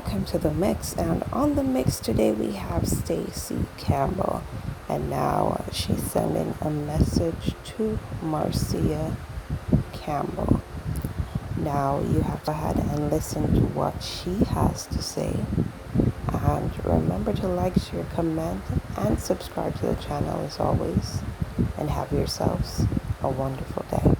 welcome to the mix. And on the mix today we have Stacy Campbell, and now she's sending a message to Marcia Campbell. Now you have to go ahead and listen to what she has to say, and remember to like, share, comment, and subscribe to the channel as always, and have yourselves a wonderful day.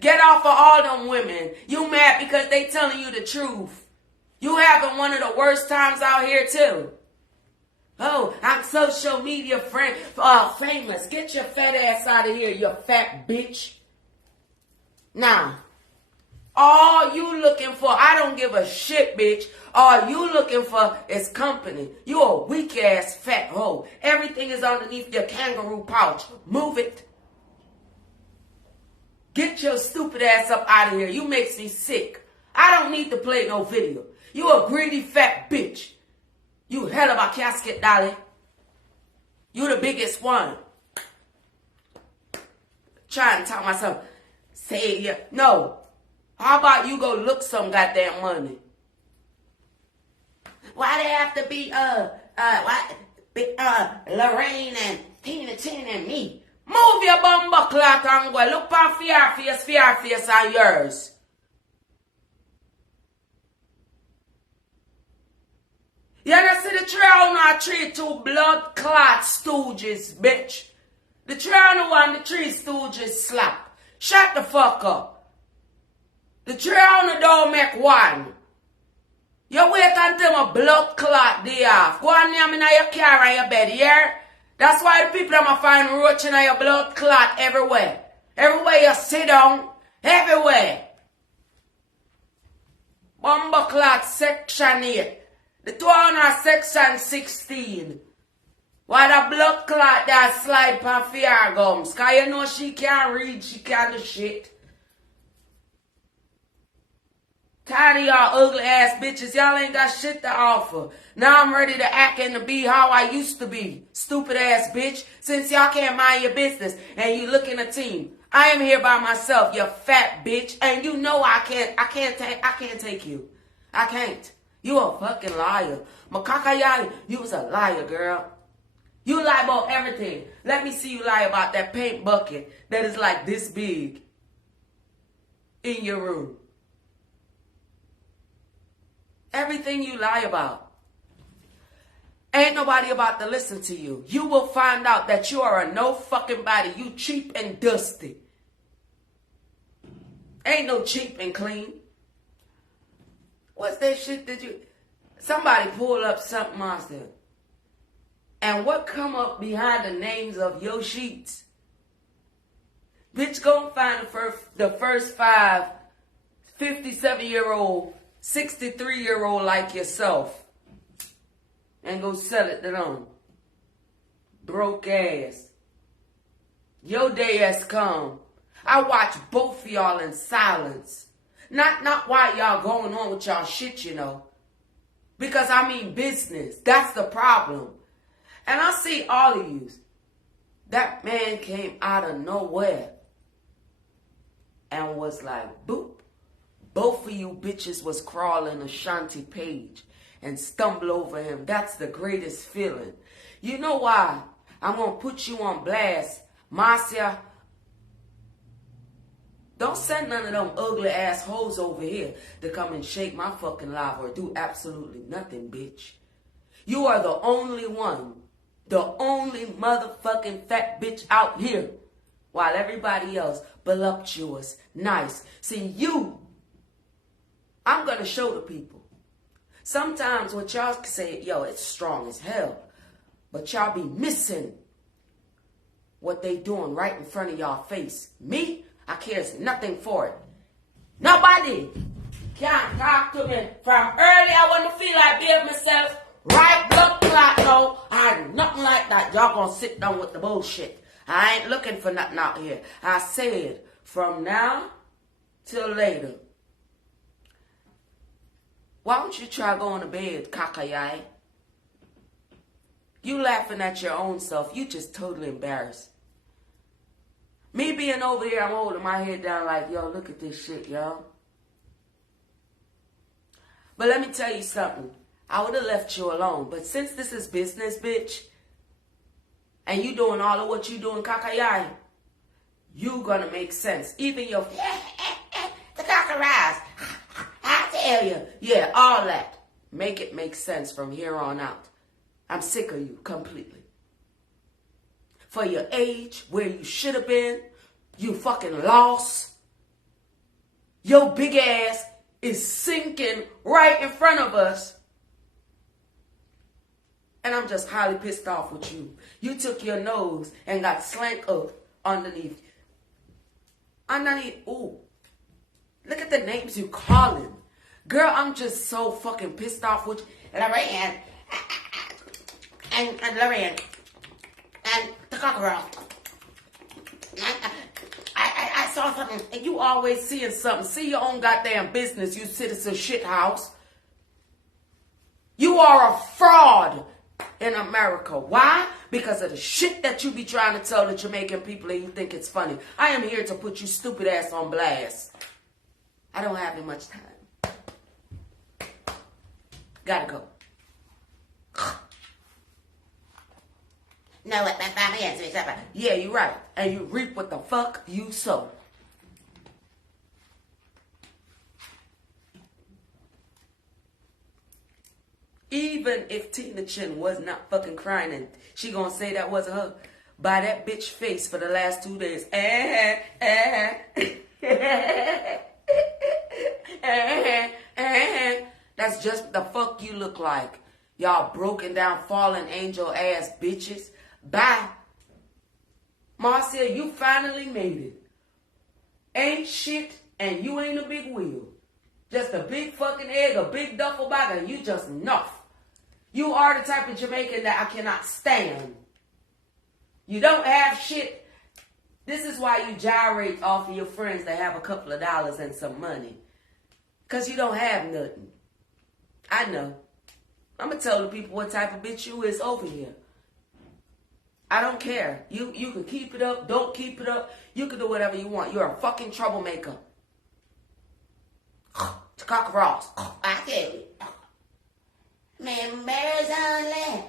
Get off of all them women. You mad because they telling you the truth. You having one of the worst times out here too. Oh, I'm social media famous. Get your fat ass out of here, you fat bitch. Now, all you looking for, I don't give a shit, bitch. All you looking for is company. You a weak ass fat hoe. Everything is underneath your kangaroo pouch. Move it. Get your stupid ass up out of here. You makes me sick. I don't need to play no video. You a greedy fat bitch. You hell of a casket, dolly. You the biggest one. Trying to talk myself. Say yeah. No. How about you go look some goddamn money? Why they have to be Lorraine and Tina and me? Move your bumper clock and go look on fear face on yours. You don't see the trail on tree two blood clot stooges, bitch. The trail on the tree stooges slap. Shut the fuck up. The trail on the door make one. You wait until my blood clot day off. Go on name in your car and your bed, yeah? That's why the people are find roach in your blood clot everywhere. Everywhere you sit down, everywhere. Bomber clot section 8. The two on section 16. Why the blood clot that slide pan fear gums? Cause you know she can't read, she can't do shit. Tired of y'all ugly ass bitches. Y'all ain't got shit to offer. Now I'm ready to act and to be how I used to be. Stupid ass bitch. Since y'all can't mind your business and you looking a team. I am here by myself, you fat bitch. And you know I can't take you. I can't. You a fucking liar. Makakayai, you was a liar, girl. You lie about everything. Let me see you lie about that paint bucket that is like this big in your room. Everything you lie about. Ain't nobody about to listen to you. You will find out that you are a no fucking body. You cheap and dusty. Ain't no cheap and clean. What's that shit that you... Somebody pull up something monster. And what come up behind the names of your sheets? Bitch, go and find the first 5 57-year-old 63-year-old like yourself and go sell it to them. Broke ass. Your day has come. I watch both of y'all in silence. Not why y'all going on with y'all shit, you know. Because I mean business. That's the problem. And I see all of you. That man came out of nowhere and was like, boop. Both of you bitches was crawling Ashanti page and stumble over him. That's the greatest feeling. You know why? I'm going to put you on blast. Marcia, don't send none of them ugly ass hoes over here to come and shake my fucking life or do absolutely nothing, bitch. You are the only one. The only motherfucking fat bitch out here. While everybody else voluptuous, nice. See, you... I'm going to show the people. Sometimes what y'all say, yo, it's strong as hell. But y'all be missing what they doing right in front of y'all face. Me, I cares nothing for it. Nobody can talk to me from early. I want to feel like being myself. Right blood clot, no. I ain't nothing like that. Y'all going to sit down with the bullshit. I ain't looking for nothing out here. I said from now till later. Why don't you try going to bed, kakayai? You laughing at your own self. You just totally embarrassed. Me being over here, I'm holding my head down like, yo, look at this shit, yo. But let me tell you something. I would have left you alone. But since this is business, bitch, and you doing all of what you doing, kakayai, you gonna make sense. Even your, the cockeyes, I tell you. Yeah, all that. Make it make sense from here on out. I'm sick of you completely. For your age, where you should have been, you fucking lost. Your big ass is sinking right in front of us. And I'm just highly pissed off with you. You took your nose and got slank up underneath. Ooh. Look at the names you calling. Girl, I'm just so fucking pissed off with you. Lorraine. And Lorraine. And the cockerel. I saw something. And you always seeing something. See your own goddamn business, you citizen shithouse. You are a fraud in America. Why? Because of the shit that you be trying to tell the Jamaican people and you think it's funny. I am here to put you stupid ass on blast. I don't have that much time. Gotta go. No, what my family answer is about. Yeah, you're right. And you reap what the fuck you sow. Even if Tina Chin was not fucking crying and she gonna say that wasn't her, by that bitch face for the last 2 days. That's just the fuck you look like. Y'all broken down, fallen angel ass bitches. Bye. Marcia, you finally made it. Ain't shit and you ain't a big wheel. Just a big fucking egg, a big duffel bag, and you just enough. You are the type of Jamaican that I cannot stand. You don't have shit. This is why you gyrate off of your friends that have a couple of dollars and some money. Because you don't have nothing. I know. I'm going to tell the people what type of bitch you is over here. I don't care. You can keep it up, don't keep it up. You can do whatever you want. You're a fucking troublemaker. Cockroach. I tell you. Members only.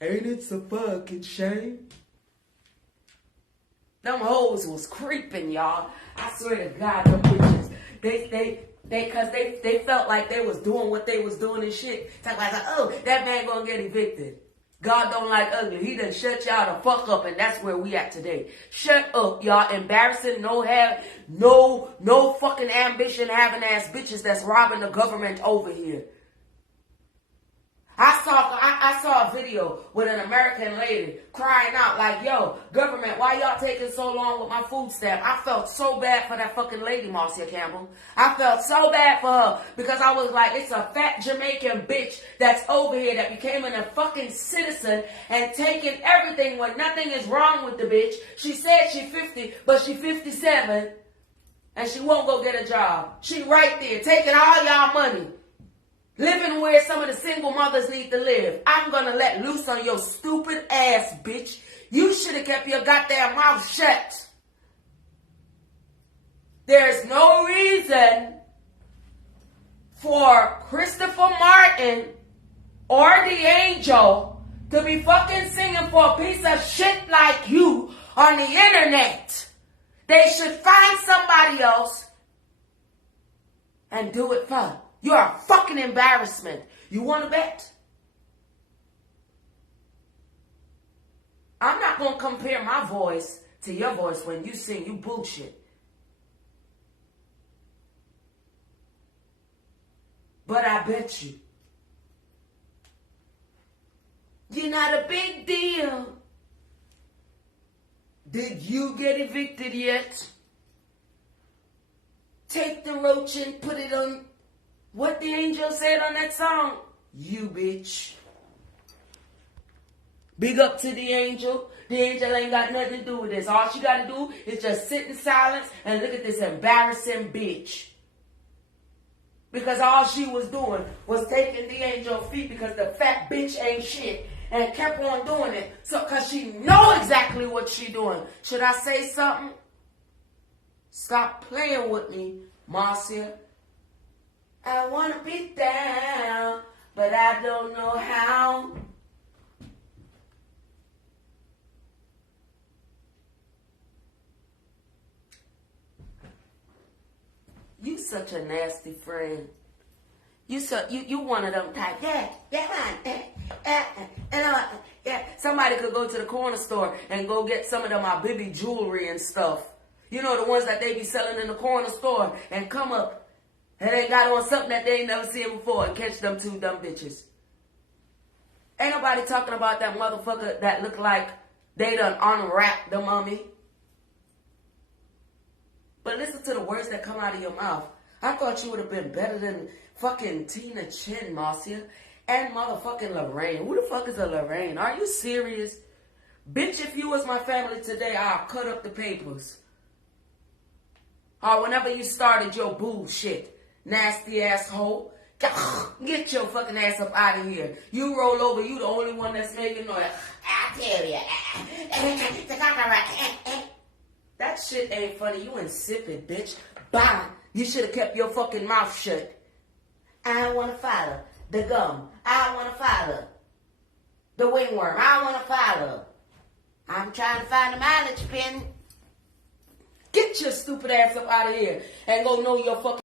Ain't it a fucking shame? Them hoes was creeping, y'all. I swear to God, them bitches. They felt like they was doing what they was doing and shit. Talk like, oh, that man gonna get evicted. God don't like ugly. He done shut y'all the fuck up, and that's where we at today. Shut up, y'all. Embarrassing, no fucking ambition having ass bitches that's robbing the government over here. I saw a video with an American lady crying out like, yo, government, why y'all taking so long with my food stamp? I felt so bad for that fucking lady, Marcia Campbell. I felt so bad for her because I was like, it's a fat Jamaican bitch that's over here that became a fucking citizen and taking everything when nothing is wrong with the bitch. She said she 50, but she 57 and she won't go get a job. She right there taking all y'all money. Living where some of the single mothers need to live. I'm going to let loose on your stupid ass, bitch. You should have kept your goddamn mouth shut. There's no reason for Christopher Martin or the angel to be fucking singing for a piece of shit like you on the internet. They should find somebody else and do it for. You're a fucking embarrassment. You want to bet? I'm not going to compare my voice to your voice when you sing. You bullshit. But I bet you. You're not a big deal. Did you get evicted yet? Take the roach and put it on. What the angel said on that song? You bitch. Big up to the angel. The angel ain't got nothing to do with this. All she got to do is just sit in silence and look at this embarrassing bitch. Because all she was doing was taking the angel's feet because the fat bitch ain't shit. And kept on doing it. So, because she know exactly what she doing. Should I say something? Stop playing with me, Marcia. I want to be down, but I don't know how. You such a nasty friend. You one of them type. Yeah. Somebody could go to the corner store and go get some of them my baby jewelry and stuff. You know, the ones that they be selling in the corner store and come up and they got on something that they ain't never seen before and catch them two dumb bitches. Ain't nobody talking about that motherfucker that look like they done unwrapped the mummy. But listen to the words that come out of your mouth. I thought you would have been better than fucking Tina Chin, Marcia. And motherfucking Lorraine. Who the fuck is a Lorraine? Are you serious? Bitch, if you was my family today, I'll cut up the papers. Or whenever you started your bullshit, nasty asshole. Get your fucking ass up out of here. You roll over, you the only one that's making noise. I tell ya. That shit ain't funny. You insipid, bitch. Bye. You should have kept your fucking mouth shut. I want to follow the gum. I want to follow the wingworm. I want to follow. I'm trying to find the mileage pin. Get your stupid ass up out of here and go know your fucking